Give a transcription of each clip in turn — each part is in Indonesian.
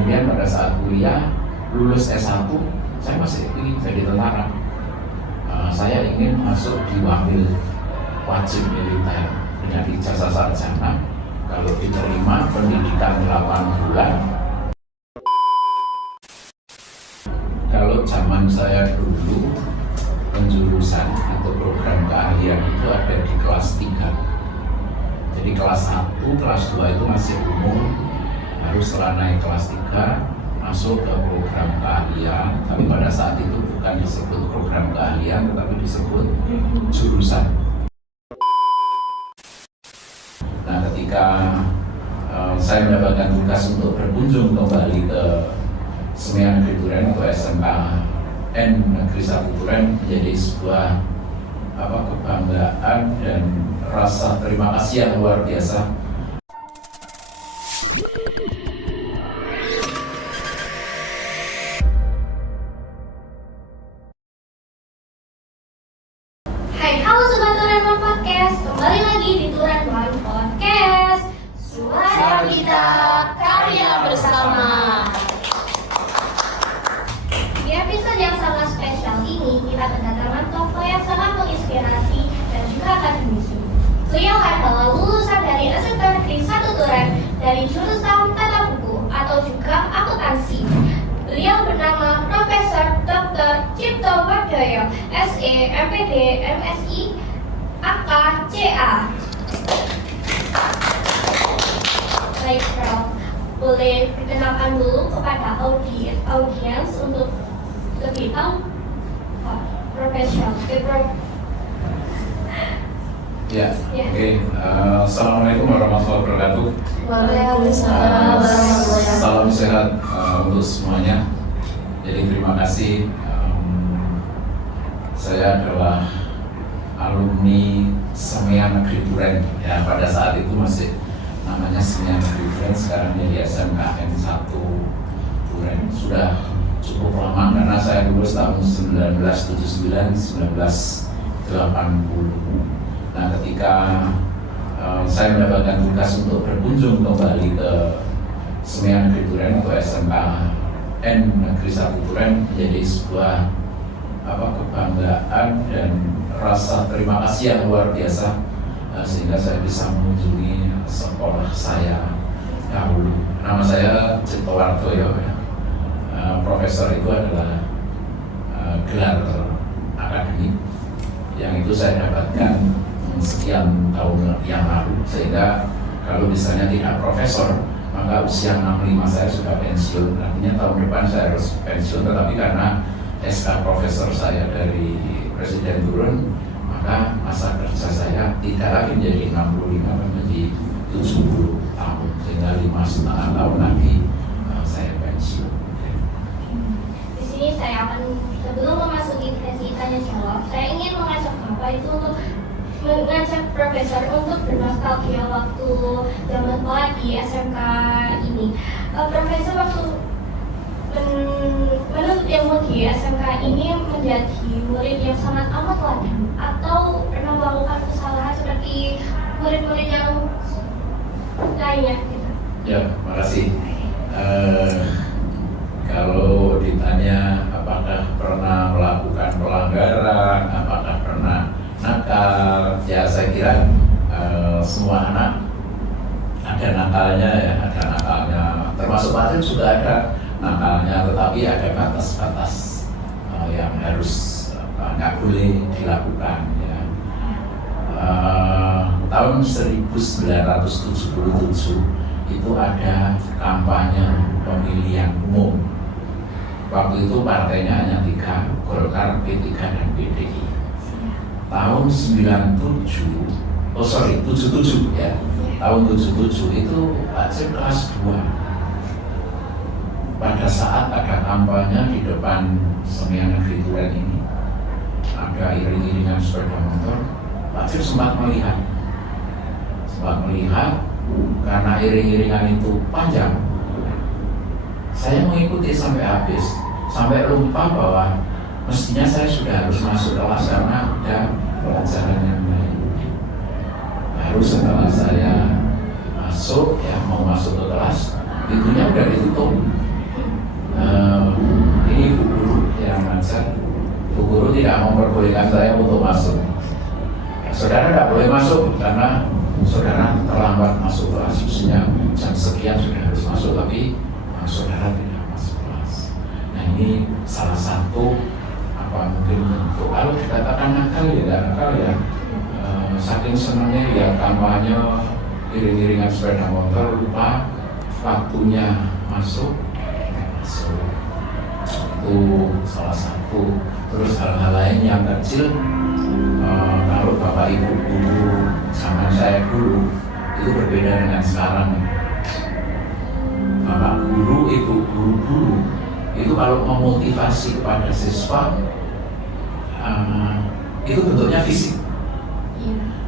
kemudian pada saat kuliah lulus S1 saya masih ingin jadi tentara. Saya ingin masuk di wakil wajib militer dengan ijazah sarjana. Kalau diterima pendidikan 8 bulan. Kalau zaman saya dulu penjurusan atau program keahlian itu ada di kelas 3. Jadi kelas 1, kelas 2 itu masih umum, harus setelah naik kelas 3 masuk ke program keahlian, tapi pada saat itu bukan disebut program keahlian, tetapi disebut jurusan. Nah, ketika saya mendapatkan tugas untuk berkunjung kembali ke Semean Negeri Duren atau SMKN Negeri 1 Duren, menjadi sebuah kebanggaan dan rasa terima kasih yang luar biasa. Hai, halo Sobat Duren One Podcast, kembali lagi di Duren One Podcast. Suara kita, karya bersama. Di episode yang sangat spesial ini, kita kedatangan tokoh yang sangat menginspirasi dan juga akademisi. Beliau adalah lulusan dari SMK Negeri 1 Duren dari jurusan Tata Buku atau juga akuntansi. Beliau bernama Profesor Dr. Cipto Wardoyo, SE, MPD, MSI, AK, CA. Baik, Prof. Boleh perkenalkan dulu kepada audiens untuk lebih tahu Profesor. Ya, oke. Assalamualaikum warahmatullahi wabarakatuh. Waalaikumsalam. Salam sehat untuk semuanya. Jadi terima kasih. Saya adalah alumni Semean Negeri Duren. Ya, pada saat itu masih namanya Semean Negeri Duren, sekarang jadi SMKN 1 Duren. Sudah cukup lama karena saya lulus tahun 1979, 1980. Nah, ketika saya mendapatkan tugas untuk berkunjung kembali ke Semean Negeri Duren atau SMKN Negeri 1 Duren, menjadi sebuah kebanggaan dan rasa terima kasih yang luar biasa, sehingga saya bisa mengunjungi sekolah saya dahulu. Nama saya Cipto Wardoyo. Profesor itu adalah gelar akademik yang itu saya dapatkan sekian tahun yang lalu, sehingga kalau misalnya tidak profesor maka usia 65 saya sudah pensiun, artinya tahun depan saya harus pensiun, tetapi karena SK profesor saya dari Presiden turun, maka masa kerja saya tidak lagi menjadi 65 menjadi 70 tahun, sehingga 5,5 tahun lagi saya pensiun. Di sini saya akan, sebelum memasuki sesi tanya jawab, saya ingin mengajak Bapak itu untuk mengajak Profesor untuk bernostalgia waktu zaman sekolah di SMK ini. Profesor, waktu menurut ilmu di SMK ini menjadi murid yang sangat amat teladan atau pernah melakukan kesalahan seperti murid-murid yang lainnya gitu? Ya, makasih. Kalau ditanya apakah pernah melakukan pelanggaran, apakah pernah nakal, ya saya kira semua anak ada nakalnya, ya ada nakalnya, termasuk Patrick juga ada nakalnya, tetapi ada batas-batas yang harus nggak boleh dilakukan. Ya. Tahun 1977 itu ada kampanye pemilihan umum. Waktu itu partainya hanya 3, Golkar, P3, dan PDI. Tahun 77 ya. Tahun 77 itu Aceh kelas 2. Pada saat ada kampanye di depan Semean Negeri Duren ini, ada iring-iringan sepeda motor, Pak Cip sempat melihat karena iring-iringan itu panjang. Saya mengikuti sampai habis, sampai lupa bahwa mestinya saya sudah harus masuk kelas karena ada pelajaran yang lain. Baru setelah saya masuk, ya mau masuk ke kelas, pintunya udah ditutup. membolehkan saya untuk masuk. Saudara tidak boleh masuk karena saudara terlambat masuk kelas, khususnya jam sekian sudah harus masuk, tapi saudara tidak masuk kelas. Nah ini salah satu mungkin untuk kalau dikatakan nakal ya tidak nakal ya. Saking senangnya ya kampanye iring-iringan sepeda motor, lupa waktunya masuk. Itu salah satu. Terus hal-hal lain yang kecil, kalau bapak ibu guru zaman saya dulu itu berbeda dengan sekarang. Bapak guru, ibu guru itu kalau memotivasi kepada siswa itu bentuknya fisik.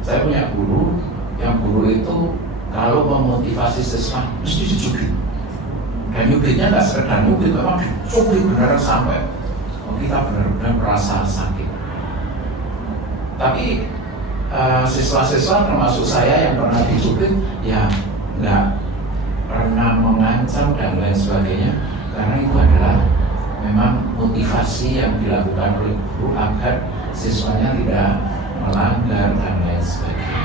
Saya punya guru, yang guru itu kalau memotivasi siswa mesti dicubit. Dan nyubitnya nggak sekedar nyubit, memang dicubit beneran sampai kita benar-benar merasa sakit. Tapi siswa-siswa termasuk saya yang pernah dicubit, ya nggak pernah mengancam dan lain sebagainya, karena itu adalah memang motivasi yang dilakukan oleh guru agar siswanya tidak melanggar dan lain sebagainya.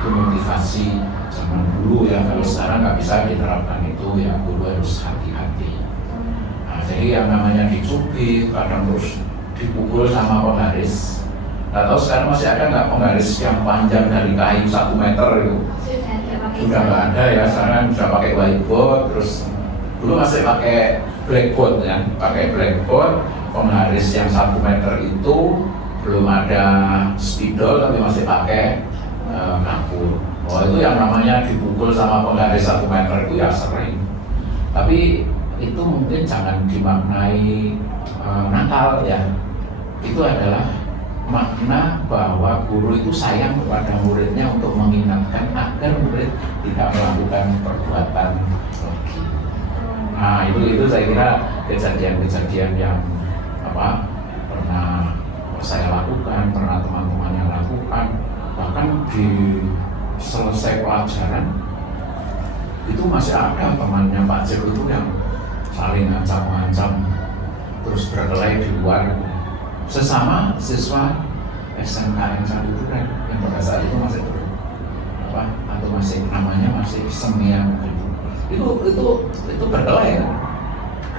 Itu motivasi zaman dulu ya, kalau sekarang nggak bisa diterapkan itu ya, guru harus hati-hati. Nah, jadi yang namanya dicubit, kadang terus dipukul sama penggaris. Nggak tahu sekarang masih ada nggak penggaris yang panjang dari kayu 1 meter itu? Sudah nggak ada ya, sekarang sudah pakai whiteboard, terus dulu masih pakai blackboard ya, pakai blackboard, penggaris yang 1 meter itu belum ada spidol tapi masih pakai kapur. Oh itu yang namanya dipukul sama penggaris 1 meter itu ya sering. Tapi itu mungkin jangan dimaknai nakal ya. Itu adalah makna bahwa guru itu sayang kepada muridnya untuk mengingatkan agar murid tidak melakukan perbuatan lagi. Nah itu saya kira kejadian-kejadian yang pernah saya lakukan, pernah teman-teman yang lakukan. Bahkan di selesai pelajaran itu masih ada temannya Pak Cek itu yang saling ancam-ancam, terus berkelahi di luar sesama siswa SMK yang Cadukuran yang pada saat itu masih atau masih namanya masih semian itu berkelahi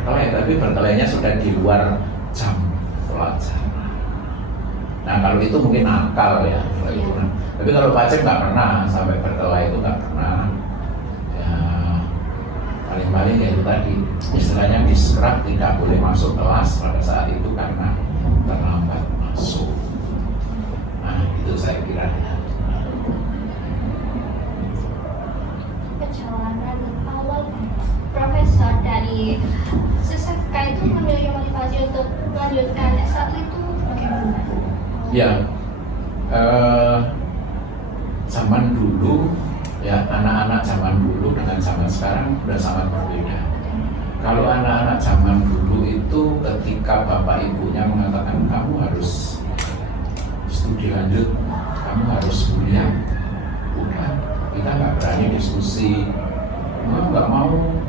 tapi berkelainya sudah di luar jam pelajaran. Nah kalau itu mungkin nakal ya, tapi kalau Pak Cek nggak pernah sampai berkelahi, itu nggak pernah. Ya, paling-paling ya itu tadi istilahnya diserat, tidak boleh masuk kelas pada saat itu karena terlambat masuk. Nah itu saya kira. Perjalanan awal profesor dari SSK itu memiliki motivasi untuk melanjutkan S1 itu bagaimana? Ya, zaman dulu ya, anak-anak zaman dulu dengan zaman sekarang sudah sangat berbeda. Kalau anak-anak zaman dulu itu ketika bapak ibunya mengatakan kamu harus studi lanjut, kamu harus kuliah, udah kita nggak berani diskusi, nggak mau,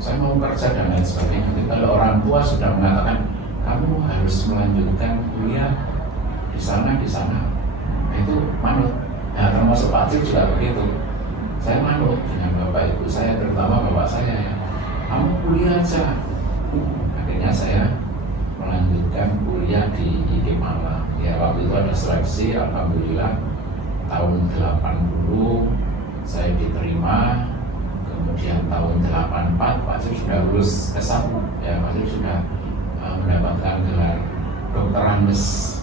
saya mau kerja dan lain sebagainya. Jadi kalau orang tua sudah mengatakan kamu harus melanjutkan kuliah di sana, itu manut. Nah, termasuk Pak Cik juga begitu. Saya manut dengan bapak ibu saya, terutama bapak saya ya. Kamu kuliah aja. Akhirnya saya melanjutkan kuliah di IKIP Malang. Ya waktu itu ada seleksi, alhamdulillah tahun 80 saya diterima. Kemudian tahun 84 Pak Cik sudah lulus S1. Ya Pak Cik sudah mendapatkan gelar Dr. Andes.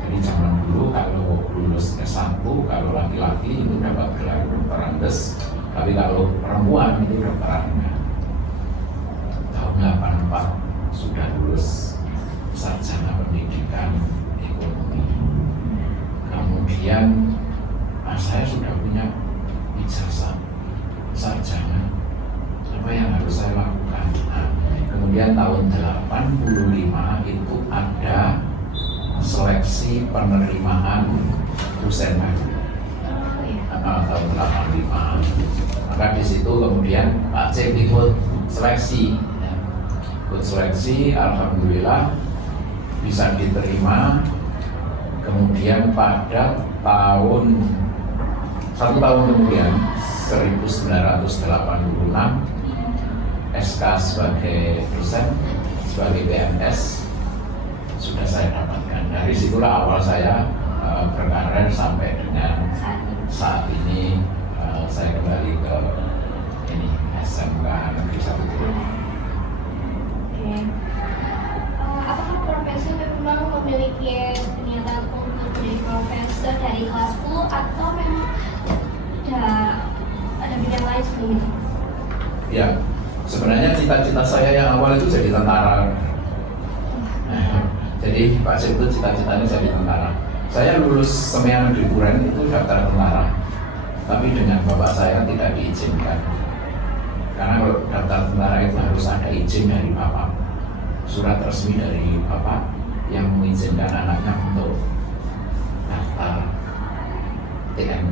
Jadi zaman dulu kalau lulus S1, kalau laki-laki itu dapat gelar Dr. Andes, tapi kalau perempuan itu Dr. Anda. Tahun 84 sudah lulus sarjana pendidikan ekonomi. Kemudian saya sudah punya ijazah sarjana. Apa yang harus saya lakukan? Nah, kemudian tahun 85 itu ada seleksi penerimaan dosen baru tahun 85. Maka di situ kemudian Pak Cek ikut seleksi, alhamdulillah bisa diterima. Kemudian pada satu tahun kemudian 1986 SK sebagai dosen, sebagai PNS sudah saya dapatkan. Dari situlah awal saya berkarir sampai dengan saat ini saya kembali ke SMK Negeri 1 Turen. Oke. Apakah profesor memang memiliki niatan untuk menjadi profesor dari kelas 10 atau memang ada bidang lain sebelumnya? Ya, sebenarnya cita-cita saya yang awal itu jadi tentara. Jadi Pak Cip itu cita-citanya jadi tentara. Saya lulus Semean Negeri Turen itu daftar tentara, tapi dengan bapak saya tidak diizinkan. Karena kalau daftar tentara itu harus ada izin dari bapak, surat resmi dari bapak yang mengizinkan anaknya untuk daftar TN.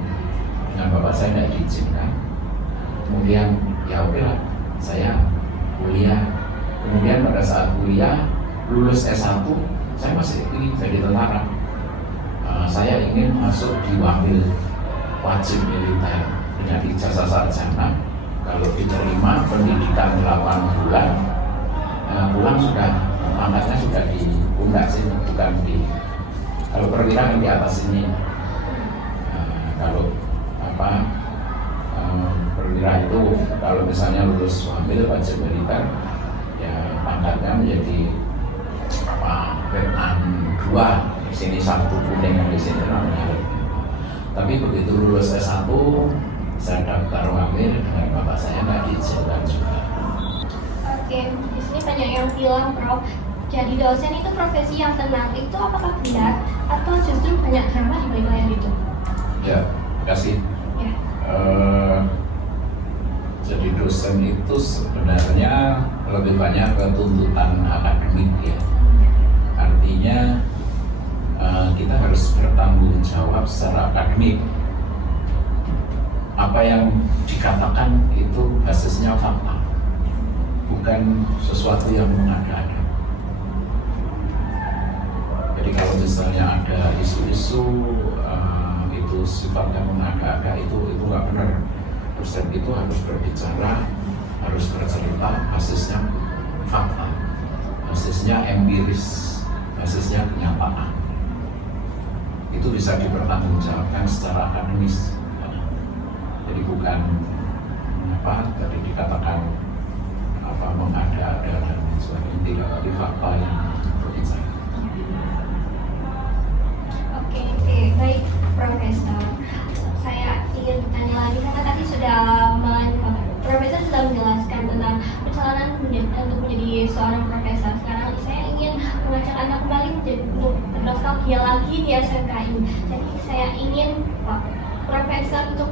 Dengan bapak saya tidak diizinkan. Kemudian ya oke lah, saya kuliah. Kemudian pada saat kuliah lulus S1, saya masih ingin jadi tentara. Saya ingin masuk di wakil wajib militer dengan ijazah sarjana. Kalau diterima pendidikan 8 bulan, pulang sudah pangkatnya sudah di pundak sini, bukan di, kalau perwira di atas ini. Kalau perwira itu kalau misalnya lulus wakil wajib militer, ya pangkatnya menjadi Letnan 2. Di sini satu kuning, yang di sini namanya. Tapi begitu lulus S1, saya daftar wakil dengan bapak saya nggak diizinkan juga. Oke, di sini banyak yang bilang, Prof, jadi dosen itu profesi yang tenang. Itu apakah benar atau justru banyak drama di balik layar itu? Ya, kasih. Ya. Jadi dosen itu sebenarnya lebih banyak ke tuntutan akademik ya. Artinya kita harus bertanggung jawab secara akademik. Apa yang dikatakan itu basisnya fakta, bukan sesuatu yang mengada-ada. Jadi kalau misalnya ada isu-isu itu sifatnya mengada-ada, itu nggak benar. Dosen itu harus berbicara, harus bercerita, basisnya fakta, basisnya empiris, basisnya kenyataan. Itu bisa dipertanggungjawabkan secara akademis. Jadi bukan tadi dikatakan mengada-ada dan sebagainya, tidak, tapi fakta yang berbicara. Oke, baik Profesor. Saya ingin bertanya lagi karena tadi Profesor sudah menjelaskan tentang perjalanan untuk menjadi seorang profesor. Sekarang saya ingin mengajak Anda kembali untuk bernostalgia lagi di SMK ini. Jadi saya ingin Pak Profesor untuk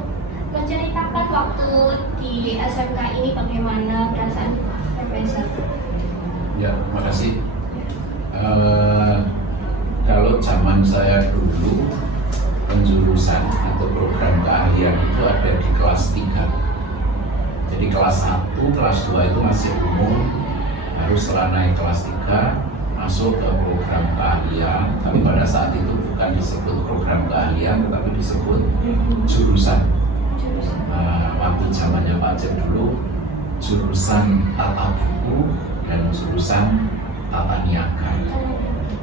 menceritakan waktu di SMK ini bagaimana perasaan Profesor. Ya, terima kasih. Kalau zaman saya dulu, penjurusan atau program keahlian itu ada di kelas 3. Jadi kelas 1, kelas 2 itu masih umum, harus setelah naik kelas 3 masuk ke program keahlian. Tapi pada saat itu bukan disebut program keahlian, tetapi disebut jurusan. Waktu zamannya Pak Cip dulu, jurusan tata buku dan jurusan tata niaga,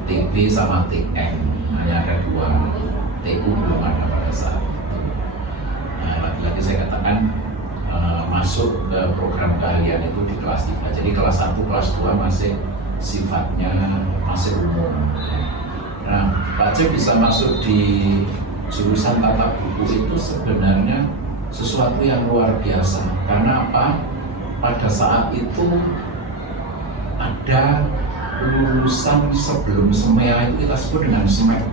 TB sama TN, hanya ada 2, TU belum ada pada saat itu. Lagi-lagi saya katakan masuk ke program keahlian itu di kelas 3. Jadi kelas 1, kelas 2 masih sifatnya masih umum. Nah, Pak Cip bisa masuk di jurusan tata buku itu sebenarnya sesuatu yang luar biasa. Karena apa? Pada saat itu ada lulusan sebelum SMEA itu kita sebut dengan SMEP,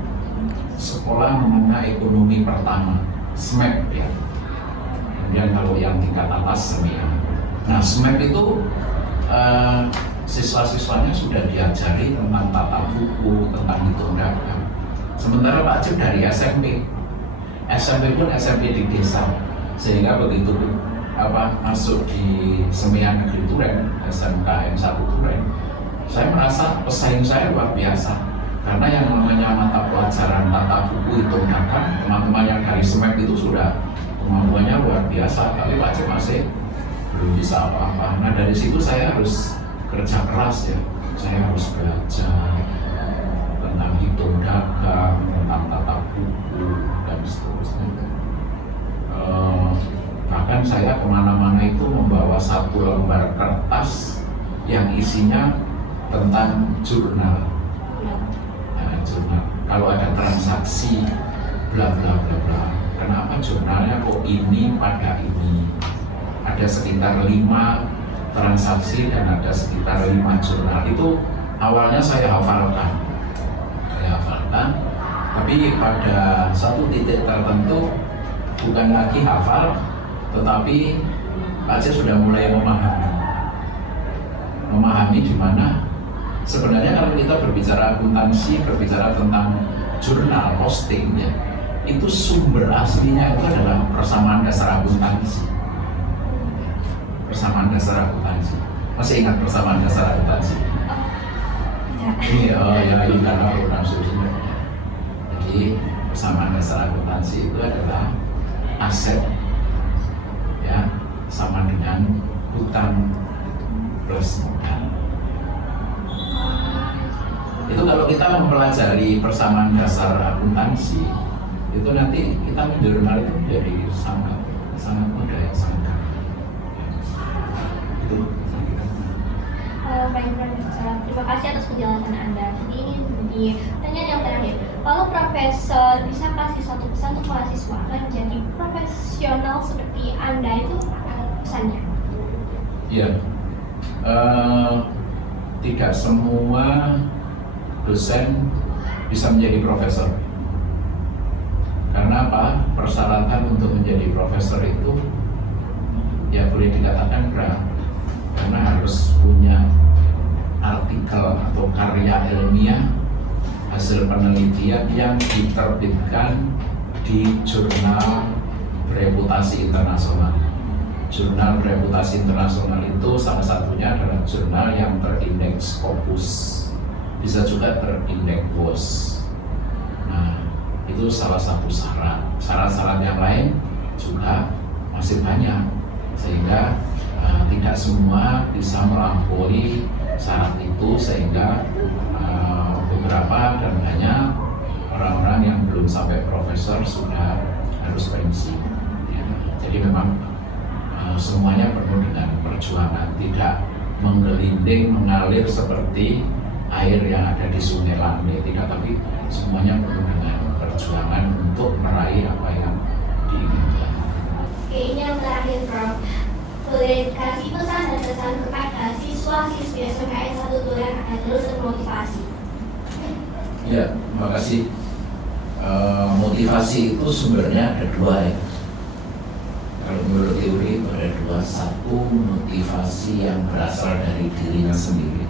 Sekolah Menengah Ekonomi Pertama, SMEP ya. Kemudian kalau yang tingkat atas SMEA. Nah, SMEP itu siswa-siswanya sudah diajari tentang tata buku, tentang hitung dagang. Sementara Pak Cip dari SMP pun SMP di desa, sehingga begitu masuk di Semean Negeri Turen, SMKN 1 Turen, saya merasa pesaing saya luar biasa. Karena yang namanya mata pelajaran tata buku hitung dagang, teman-teman yang dari SMEP itu sudah kemampuannya luar biasa, tapi Pak Cep masih belum bisa apa-apa. Nah dari situ saya harus kerja keras ya, saya harus belajar tentang hitung dagang, tentang tata buku dan seterusnya. Bahkan saya kemana-mana itu membawa satu lembar kertas yang isinya tentang jurnal. Jurnal. Kalau ada transaksi bla bla bla bla, kenapa jurnalnya kok ini pada ini? Ada sekitar 5 transaksi dan ada sekitar 5 jurnal. Itu awalnya saya hafalkan, tapi pada satu titik tertentu bukan lagi hafal, tetapi Pak Cep sudah mulai memahami di mana sebenarnya kalau kita berbicara akuntansi, berbicara tentang jurnal posting ya, itu sumber aslinya itu adalah persamaan dasar akuntansi. Persamaan dasar akuntansi. Masih ingat persamaan dasar akuntansi? Iya, karena program studinya. Jadi persamaan dasar akuntansi itu adalah aset ya sama dengan hutang plus modal. Itu kalau kita mempelajari persamaan dasar akuntansi, itu nanti kita menjurnal itu menjadi sangat mudah ya, sangat gampang. Itu Baik, Profesor. Terima kasih atas penjelasan Anda. Jadi ini di pertanyaan yang terakhir. Kalau Profesor bisa kasih satu pesan untuk mahasiswa agar menjadi profesional seperti Anda, itu apa pesannya? Iya, tidak semua dosen bisa menjadi profesor. Karena apa? Persyaratan untuk menjadi profesor itu ya boleh dikatakan berat, karena harus punya artikel atau karya ilmiah hasil penelitian yang diterbitkan di jurnal bereputasi internasional. Jurnal bereputasi internasional itu salah satunya adalah jurnal yang terindeks Scopus, bisa juga terindeks WOS. Nah, itu salah satu syarat. Syarat-syarat yang lain juga masih banyak, sehingga tidak semua bisa melampaui syarat itu, sehingga beberapa dan banyak orang-orang yang belum sampai profesor sudah harus pensiun. Ya. Jadi memang semuanya penuh dengan perjuangan, tidak menggelinding mengalir seperti air yang ada di Sungai Lande, tidak, tapi semuanya penuh dengan perjuangan untuk meraih apa yang diinginkan. Oke, ini yang terakhir, Prof. Boleh kasih pesan dan kesan kepada siswa-siswi SMKN 1 Duren agar terus termotivasi. Ya, terima kasih. Motivasi itu sumbernya ada dua ya. Kalau menurut teori itu ada dua. Satu, motivasi yang berasal dari dirinya sendiri,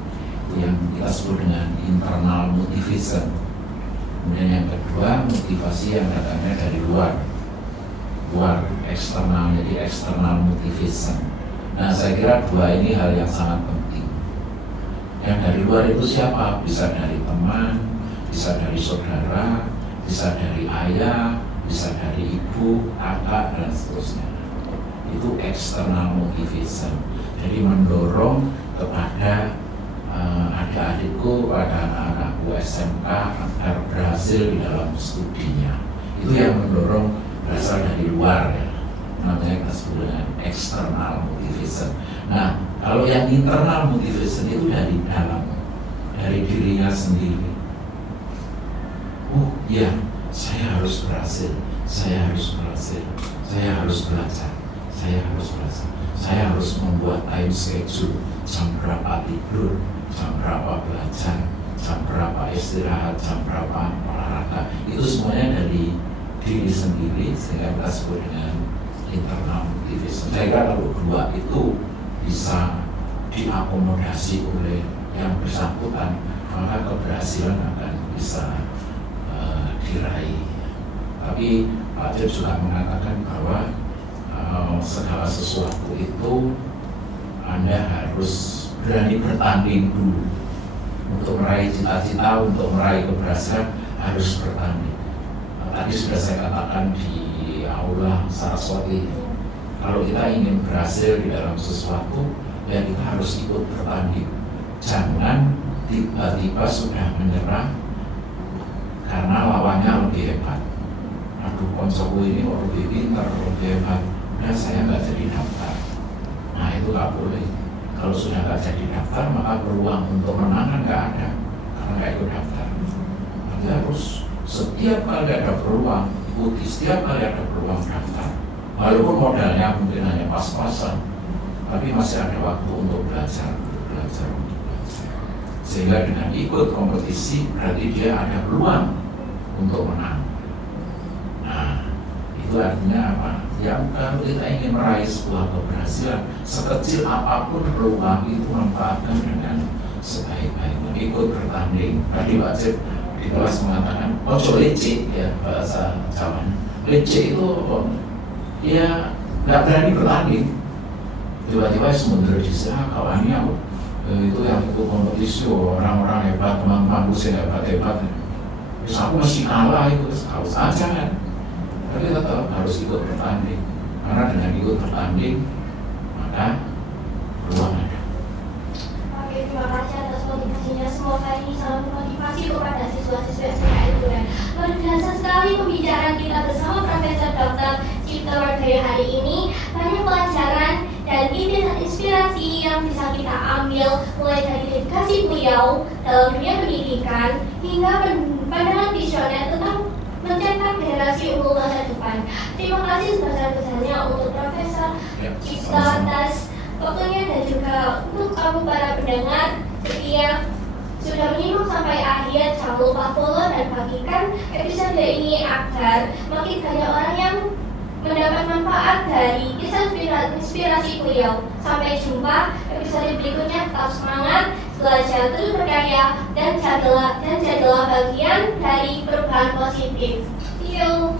yang kita sebut dengan internal motivation. Kemudian yang kedua, motivasi yang datangnya dari luar, eksternal, jadi external motivation. Nah, saya kira dua ini hal yang sangat penting. Yang dari luar itu siapa? Bisa dari teman, bisa dari saudara, bisa dari ayah, bisa dari ibu, kakak, dan seterusnya. Itu external motivation. Jadi mendorong kepada adik-adikku, pada anak-anakku SMK agar berhasil di dalam studinya. Itu yang mendorong berasal dari luar ya. Namanya kita sebut dengan external motivation. Nah, kalau yang internal motivation itu dari dalam, dari dirinya sendiri. Oh iya, saya harus berhasil, saya harus berhasil, saya harus belajar, saya harus membuat time schedule, jam berapa tidur, jam berapa belajar, jam berapa istirahat, jam berapa olahraga. Itu semuanya dari diri sendiri, sehingga kita sebut dengan internal motivation. Saya kira kalau dua itu bisa diakomodasi oleh yang bersangkutan, maka keberhasilan akan bisa diraih. Tapi Pak Cep juga mengatakan bahwa segala sesuatu itu Anda harus berani bertanding dulu. untuk meraih cita-cita, untuk meraih keberhasilan harus bertanding. Tadi sudah saya katakan di aula Saraswati, kalau kita ingin berhasil di dalam sesuatu, ya kita harus ikut bertanding. Jangan tiba-tiba sudah menyerah karena lawannya lebih hebat. Aduh, koncoku ini kok lebih pintar, lebih hebat, udah saya nggak jadi daftar. Nah itu nggak boleh. Kalau sudah nggak jadi daftar, maka peluang untuk menang kan nggak ada, karena nggak ikut daftar. Tapi harus setiap kali ada peluang, ikuti. Setiap kali ada peluang daftar. Walaupun modalnya mungkin hanya pas-pasan, tapi masih ada waktu untuk belajar. Sehingga dengan ikut kompetisi berarti dia ada peluang untuk menang. Nah, itu artinya apa? Yang kalau kita ingin meraih sebuah keberhasilan, sekecil apapun peluang itu manfaatkan dengan sebaik-baiknya. Ikut bertanding. Tadi Pak Cip di kelas mengatakan, ojo lecek, ya bahasa Jawa. Lecek itu ya nggak berani bertanding. Tiba-tiba mundur di sana kawannya itu yang ikut kompetisi, orang-orang hebat, teman-teman usia hebat-hebat. Terus aku mesti kalah itu, harus aja kan. Tapi tetap harus ikut bertanding, karena dengan ikut bertanding maka peluang ada. Oke, terima kasih atas motivasinya. Semoga ini sangat memotivasi kepada siswa-siswa SMA Turen. Luar biasa sekali pembicaraan kita bersama Profesor Dr. Cipto Wardoyo hari ini. Banyak pelajaran dan inspirasi yang bisa kita ambil, mulai dari dedikasi beliau dalam dunia pendidikan hingga pandangan visioner tentang mencetak generasi unggul masa depan. Terima kasih sebesar-besarnya untuk Profesor Cipto atas waktunya dan juga untuk kamu para pendengar setia sudah menyimak sampai akhir. Jangan lupa follow dan bagikan episode ini agar makin banyak orang yang mendapat manfaat dari kisah inspirasi beliau. Sampai jumpa episode berikutnya. Tetap semangat, belajar terus berkarya, dan jadilah bagian dari perubahan positif. See you.